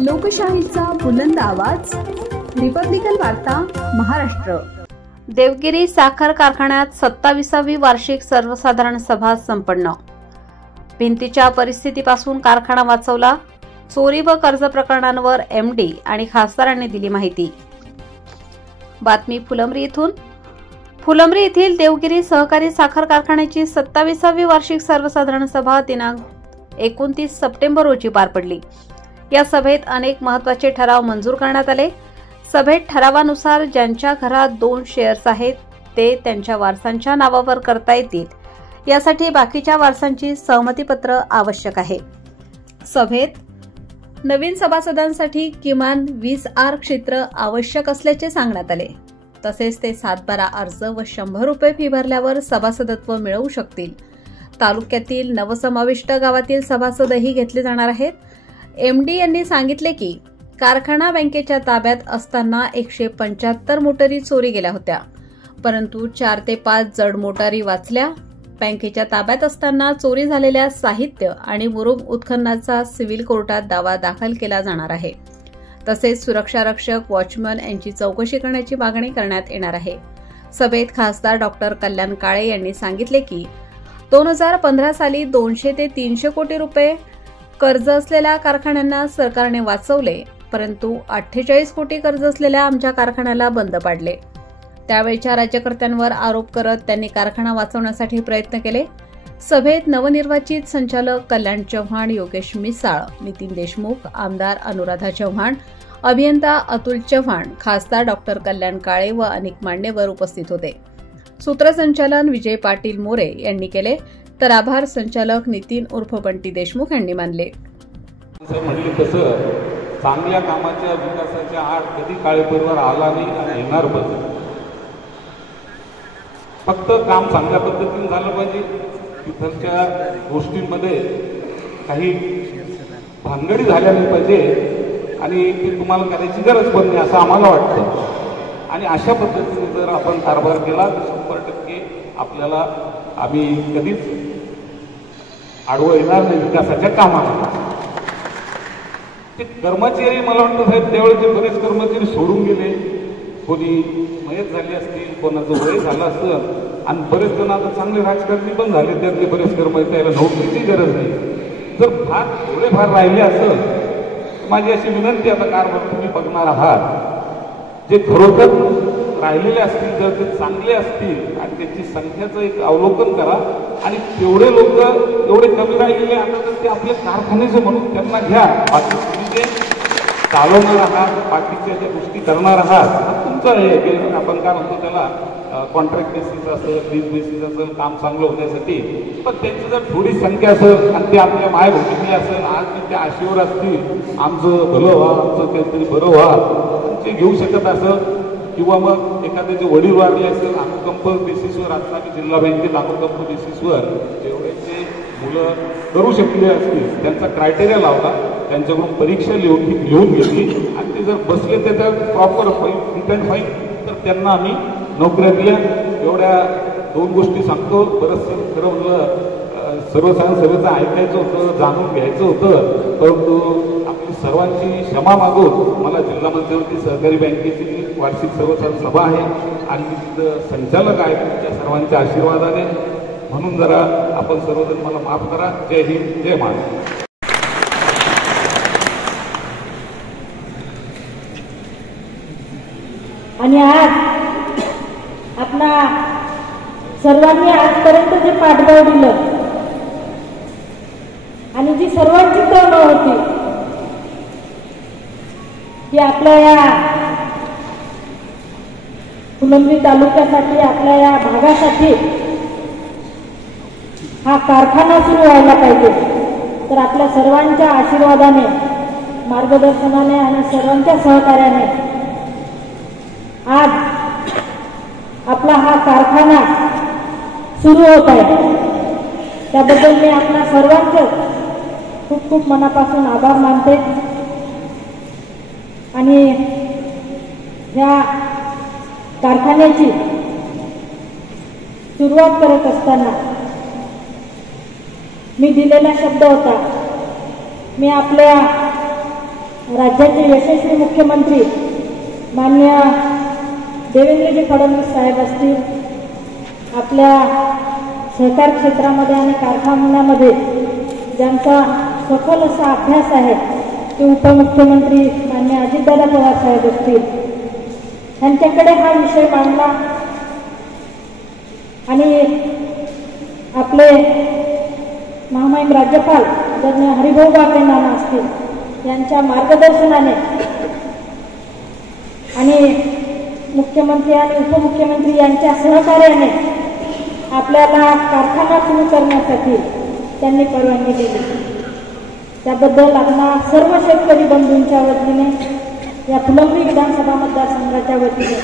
लोकशाहीचा बुलंद आवाज, रिपब्लिकन वार्ता महाराष्ट्र। देवगिरी साखर कारखान्यात 27वी वार्षिक सर्वसाधारण सभा संपन्न। भिंतीच्या परिस्थितीपासून कारखाना वाचवला, चोरी व कर्ज प्रकरणांवर एमडी आणि खासदारांनी दिली माहिती। बातमी फुलंब्री येथून। फुलंब्री येथील देवगिरी सहकारी साखर कारखान्याची 27वी वार्षिक सर्वसाधारण सभा दिनांक 29 सप्टेंबर रोजी पार पडली। या सभेत अनेक महत्त्वाचे ठराव मंजूर करण्यात आले। सभेत ठरावानुसार ज्यांच्या घरात 2 शेअर्स आहेत ते त्यांच्या वारसांच्या नावावर करता येतील, यासाठी बाकीच्या वारसांची सहमतीपत्र आवश्यक आहे। सभेत नवीन सभासदांसाठी किमान 20 आर क्षेत्र आवश्यक असल्याचे सांगण्यात आले। तसेच ते 7/12 अर्ज व 100 रुपये फी भरल्यावर सभासदत्व मिळवू शकतील। तालुक्यातील नवसमाविष्ट गावातील सभासदही घेतले जाणार आहेत। एमडी यांनी सांगितले की कारखाना बँकेच्या ताब्यात असताना 175 मोटारी चोरी गेल्या होत्या, परंतु 4 ते 5 जड मोटारी वाचल्या। बँकेच्या ताब्यात असताना चोरी झालेल्या साहित्य आणि मुरुम उत्खननाचा सिव्हिल कोर्टात दावा दाखल केला जाणार आहे। तसेच सुरक्षारक्षक, वॉचमन यांची चौकशी करण्याची मागणी करण्यात येणार आहे। सभेत खासदार डॉक्टर कल्याण काळे यांनी सांगितले की 2015 साली 200 ते 300 कोटी रुपये कर्ज असलेल्या कारखान्यांना सरकारने वाचवले, परंतु 48 कोटी कर्ज असलेल्या आमच्या कारखान्याला बंद पाडले। त्यावेळच्या राज्यकर्त्यांवर आरोप करत त्यांनी कारखाना वाचवण्यासाठी प्रयत्न केले। सभेत नवनिर्वाचित संचालक कल्याण चव्हाण, योगेश मिसाळ, नितीन देशमुख, आमदार अनुराधा चव्हाण, अभियंता अतुल चव्हाण, खासदार डॉक्टर कल्याण काळे व अनेक मान्यवर उपस्थित होते। सूत्रसंचालन विजय पाटील मोरे यांनी केले, तर आभार संचालक नितीन उर्फ बंटी देशमुख यांनी मानले। म्हणले तसं चांगल्या कामाच्या विकासाच्या आड कधी काळेपरवर आला नाही आणि येणार पण। फक्त काम चांगल्या पद्धतीने झालं पाहिजे, तिथलच्या गोष्टींमध्ये काही भानगडी झाल्या नाही पाहिजे आणि ते तुम्हाला करायची गरज पण नाही असं आम्हाला वाटतं। आणि अशा पद्धतीने जर आपण कारभार केला तर 100% आपल्याला आम्ही कधीच आडवं येणार नाही विकासाच्या कामाला। ते कर्मचारी मला वाटतं साहेब त्यावेळेचे बरेच कर्मचारी सोडून गेले, कोणी मयत झाले असतील, कोणाचं वय झालं असतं आणि बरेच जण आता चांगले राजकारणी पण झाले, त्यातले बरेच कर्मचारी त्याला नोकरीची गरज नाही। जर थोडेफार राहिले असेल माझी अशी विनंती, आता कारभार तुम्ही बघणार आहात, जे खरोखर राहिलेले असतील जर ते चांगले असतील आणि त्यांची संख्येचं एक अवलोकन करा आणि तेवढे लोक एवढे कमी राहिलेले आता तर ते आपले कारखान्याचे म्हणून त्यांना घ्या। बाकी तुम्ही जे चालवणार आहात, बाकीच्या ज्या गोष्टी करणार आहात तुमचं आहे की आपण काय म्हणतो त्याला कॉन्ट्रॅक्ट बेसिस असेल, लीज बेसिस असेल, काम चांगलं होण्यासाठी, पण त्यांची जर थोडी संख्या असेल आणि ते आपल्या मायभूमीतली असेल, आज त्यांच्या आशेवर असतील आमचं भलं व्हा, आमचं काहीतरी बरं व्हा, ते घेऊ शकत असेल किंवा मग एखाद्याचे वडील वारले असेल अनुकंप बेसिसवर, आता मी जिल्हा बँकेत अनुकंप बेसिसवर जेवढ्याचे मुलं करू शकले असतील त्यांचा क्रायटेरिया लावला, त्यांच्याकडून परीक्षा लिहून घेतली आणि ते जर बसले त्याचा प्रॉपर फिट अँड फाईन तर त्यांना आम्ही नोकऱ्या दिल्या। एवढ्या 2 गोष्टी सांगतो। बरंचसं खरं म्हणलं सर्वसाधारण सभेचं ऐकायचं होतं, जाणून घ्यायचं होतं, परंतु आपली सर्वांची क्षमा मागून मला जिल्हा मध्यवर्ती सहकारी बँकेची वार्षिक सर्वसाधारण सभा आहे आणि तिथं संचालक आहे तुमच्या सर्वांच्या आशीर्वादाने, म्हणून जरा आपण सर्वजण मला माफ करा। जय हिंद, जय महाराष्ट्र। आणि आज आपला सर्वांनी आजपर्यंत जे पाठबळ दिलं आणि जी सर्वांची तळमळ होती की आपल्या या फुलंब्री तालुक्यासाठी, आपल्या या भागासाठी हा कारखाना सुरू व्हायला पाहिजे, तर आपल्या सर्वांच्या आशीर्वादाने, मार्गदर्शनाने आणि सर्वांच्या सहकार्याने आज आपला हा कारखाना सुरू होत आहे। त्याबद्दल मी आपल्या सर्वांचे खूप खूप मनापासून आभार मानते। आणि या कारखान्याची सुरुवात करत असताना मी दिलेला शब्द होता, मी आपल्या राज्याचे यशस्वी मुख्यमंत्री माननीय देवेंद्रजी फडणवीस साहेब असतील, आपल्या सहकार क्षेत्रामध्ये आणि कारखान्यामध्ये ज्यांचा सखोल असा अभ्यास आहे ते उपमुख्यमंत्री माननीय अजितदादा पवार साहेब असतील, त्यांच्याकडे हा विषय मांडला आणि आपले महामहिम राज्यपाल आदरणीय हरिभाऊ बागडे नाना असतील यांच्या मार्गदर्शनाने आणि मुख्यमंत्री आणि उपमुख्यमंत्री यांच्या सहकार्याने आपल्याला कारखाना सुरू करण्यासाठी त्यांनी परवानगी दिली. त्याबद्दल आपणा सर्व शेतकरी बंधूंच्या वतीने या फुलंब्री विधानसभा मतदारसंघाच्या वतीने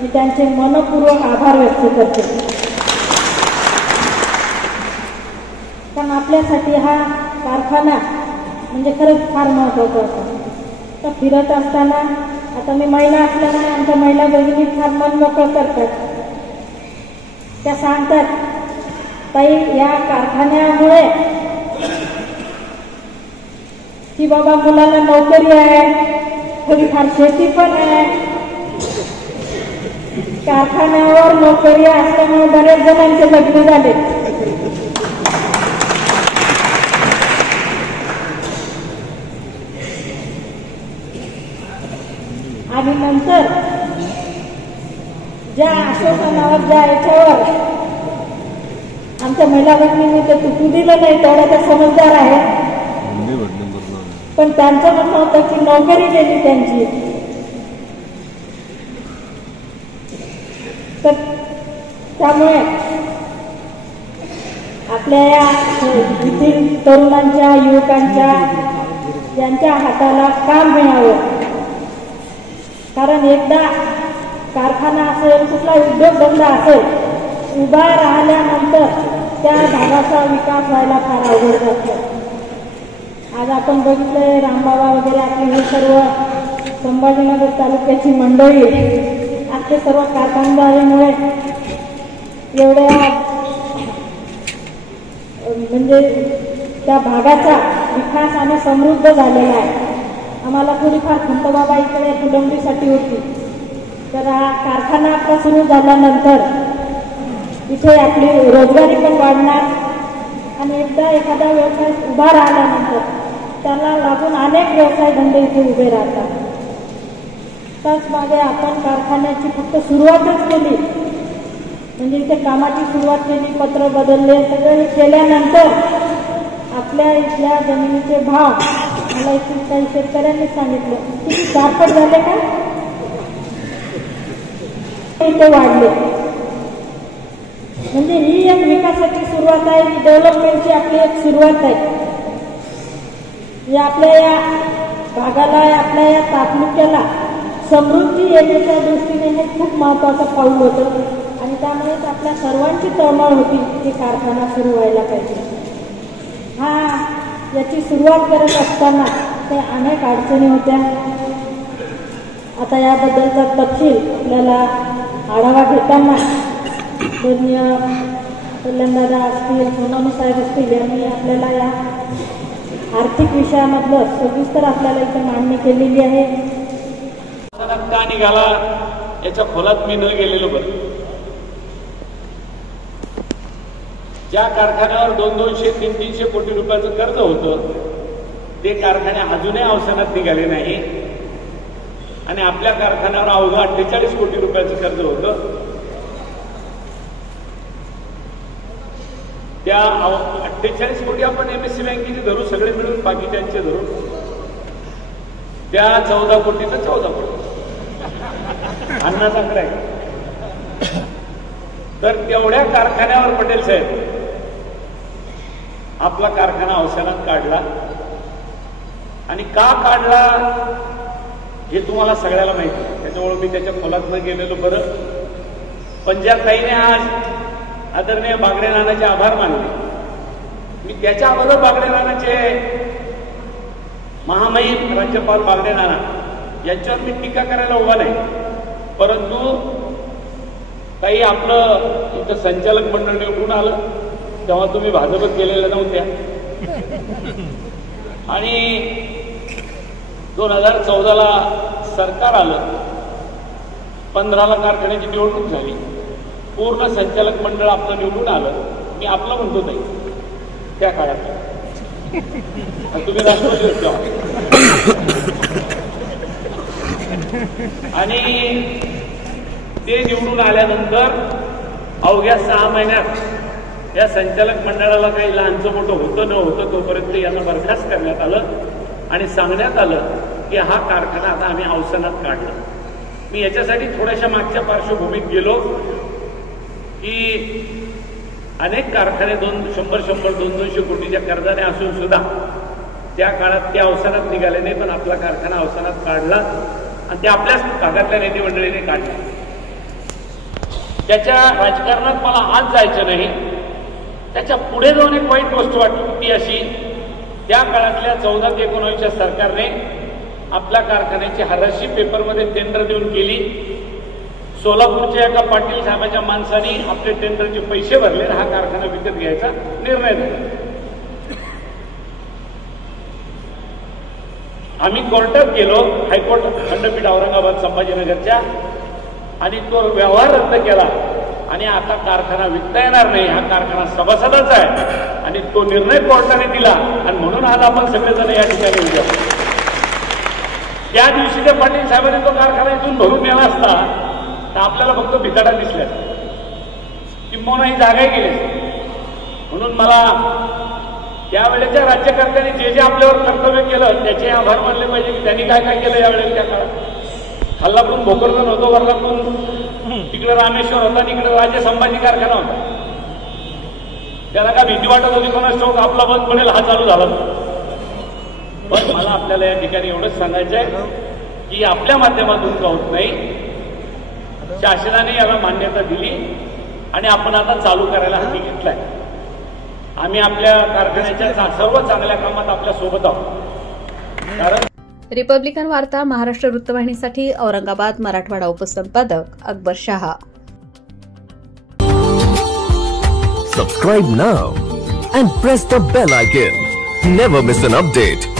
मी त्यांचे मनपूर्वक आभार व्यक्त करते. कारण आपल्यासाठी हा कारखाना म्हणजे खरंच फार महत्त्वाचा होता. तर फिरत असताना आता मी महिला असल्यामुळे आमच्या महिला भगिनी फार मन मोकळं करतात. त्या सांगतात, ताई या कारखान्यामुळे की बाबा मुलाला नोकरी आहे, थोडीफार शेती पण आहे, कारखान्यावर नोकरी असल्यामुळे बरेच जणांचे लग्न झाले. आणि नंतर ज्या आश्वासनावर ज्या याच्यावर आमच्या महिला भगिनींनी ते तुटू दिलं नाही तेवढ्या त्या समजदार आहेत. पण त्यांचं म्हणणं होतं की नोकरी गेली त्यांची. तर त्यामुळे आपल्या या येथील तरुणांच्या युवकांच्या यांच्या हाताला काम मिळावं. कारण एकदा कारखाना असेल, कुठला उद्योगधंदा असेल, उभा राहिल्यानंतर त्या भागाचा विकास व्हायला फार अवघड जातो. आज आपण बघितलंय रामबाबा वगैरे आपली हे सर्व संभाजीनगर तालुक्याची मंडळी आज ते सर्व कारखानदारीमुळे एवढ्या म्हणजे त्या भागाचा विकास आणि समृद्ध झालेला आहे. आम्हाला थोडीफार खंतबाबा इकडे फुलंब्रीसाठी होती. तर हा कारखाना आपला सुरू झाल्यानंतर इथे आपली रोजगारी पण वाढणार आणि एकदा एखादा व्यवसाय उभा राहिल्यानंतर त्याला लागून अनेक व्यवसाय धंदे इथे उभे राहतात. त्याच मागे आपण कारखान्याची फक्त सुरुवातच केली, म्हणजे इथे कामाची सुरुवात केली, पत्र बदलले, सगळे केल्यानंतर आपल्या इथल्या जमिनीचे भाव मला इथून काही शेतकऱ्यांनी सांगितलं किती 4 पट झाले का इथे वाढले. म्हणजे ही एक विकासाची सुरुवात आहे, ही डेव्हलपमेंटची आपली एक सुरुवात आहे. आपल्या या भागाला, आपल्या या तालुक्याला समृद्धी येण्याच्या दृष्टीने हे खूप महत्वाचं पाऊल होतं आणि त्यामुळेच आपल्या सर्वांची तळमळ होती की कारखाना सुरू व्हायला पाहिजे. याची सुरुवात करत असताना ते अनेक अडचणी होत्या. आता याबद्दलचा तपशील आपल्याला आढावा घेताना कल्याणदादा असतील, सोनवणे साहेब असतील यांनी आपल्याला या आर्थिक विषयामधलं सविस्तर आपल्याला इथे मांडणी केलेली आहे. का निघाला याच्या खोलात मी न गेलेलो बरं. ज्या कारखान्यावर 200-300 कोटी रुपयाचं कर्ज होतं ते कारखाने अजूनही अवसानात निघाले नाही आणि आपल्या कारखान्यावर अवघं 48 कोटी रुपयाचं कर्ज होतं. त्या 48 कोटी आपण MSC बँकेचे धरू, सगळे मिळून बाकीच्यांचे धरू, त्या 14 कोटीचं 14 कोटी अन्नाचा आकडा आहे. तर तेवढ्या कारखान्यावर पटेल साहेब आपला कारखाना अवसानात काढला. आणि का काढला हे तुम्हाला सगळ्याला माहिती, त्याच्यामुळे मी त्याच्या खोलात न गेलेलो बरं. पण ज्या ताईने आज आदरणीय बागडे नानाचे आभार मानले, मी त्याच्या अगोदर बागडे नानाचे महामहिम राज्यपाल बागडे नाना यांच्यावर मी टीका करायला उभा नाही. परंतु काही आपलं इथं संचालक मंडळ निवडून आलं तेव्हा तुम्ही भाजपत गेलेल्या नव्हत्या आणि 2014ला सरकार आलं, 15ला कारखान्याची निवडणूक झाली, पूर्ण संचालक मंडळ आपलं निवडून आलं. मी आपलं म्हणतो नाही त्या काळात, तुम्ही राष्ट्रपती होता. आणि ते निवडून आल्यानंतर अवघ्या 6 महिन्यात या संचालक मंडळाला काही लहानचं मोठं होतं न होतं तोपर्यंत यांना बरखास्त करण्यात आलं आणि सांगण्यात आलं की हा कारखाना आता आम्ही अवसानात काढला. मी याच्यासाठी थोड्याशा मागच्या पार्श्वभूमीत गेलो की अनेक कारखाने 100-200 कोटीच्या कर्जाने असून सुद्धा त्या काळात ते अवसानात निघाले नाही, पण आपला कारखाना अवसानात काढला आणि ते आपल्याच भागातल्या नेते मंडळीने काढला. त्याच्या राजकारणात मला आज जायचं नाही. त्याच्या पुढे जाऊन एक वाईट गोष्ट वाटली ती अशी, त्या काळातल्या 14 ते 19च्या सरकारने आपल्या कारखान्याची हराशी पेपरमध्ये टेंडर देऊन केली. सोलापूरच्या एका पाटील साहेबांच्या माणसाने आपले टेंडरचे पैसे भरले, हा कारखाना विकत घ्यायचा निर्णय झाला. आम्ही कोर्टात गेलो, हायकोर्ट खंडपीठ औरंगाबाद संभाजीनगरच्या, आणि तो व्यवहार रद्द केला आणि आता कारखाना विकता येणार नाही, हा कारखाना सभासदाचा आहे आणि तो निर्णय कोर्टाने दिला. आणि म्हणून आज आपण सगळेजण या ठिकाणी उद्या, त्या दिवशी त्या पाटील साहेबांनी तो कारखाना इथून भरून नेला असता तर आपल्याला फक्त भिताडा दिसल्या, किंबहुना ही जागाही गेली. म्हणून मला त्यावेळेच्या राज्यकर्त्यांनी जे जे आपल्यावर कर्तव्य केलं त्याचे आभार मानले पाहिजे की त्यांनी काय काय केलं यावेळेस. त्या काळात खाल्लापूर भोकरदन होतो, वर्धापूर तिकडे रामेश्वर होता, तिकडे राजे संभाजी कारखाना होता. त्याला काय भीती वाटत होती कोणाच ठाऊक आपला बंद पडेल, हा चालू झाला. पण मला आपल्याला या ठिकाणी एवढंच सांगायचं आहे की आपल्या माध्यमातून का होत नाही, शासनाने याला मान्यता दिली आणि आपण आता चालू करायला हाती घेतलाय. आम्ही आपल्या कारखान्याच्या सर्व चांगल्या कामात आपल्या सोबत आहोत. कारण रिपब्लिकन वार्ता Maharashtra वृत्तवाहिनीसाठी Aurangabad Marathwada उपसंपादक Akbar Shah. Subscribe now and press the bell icon. Never miss an update.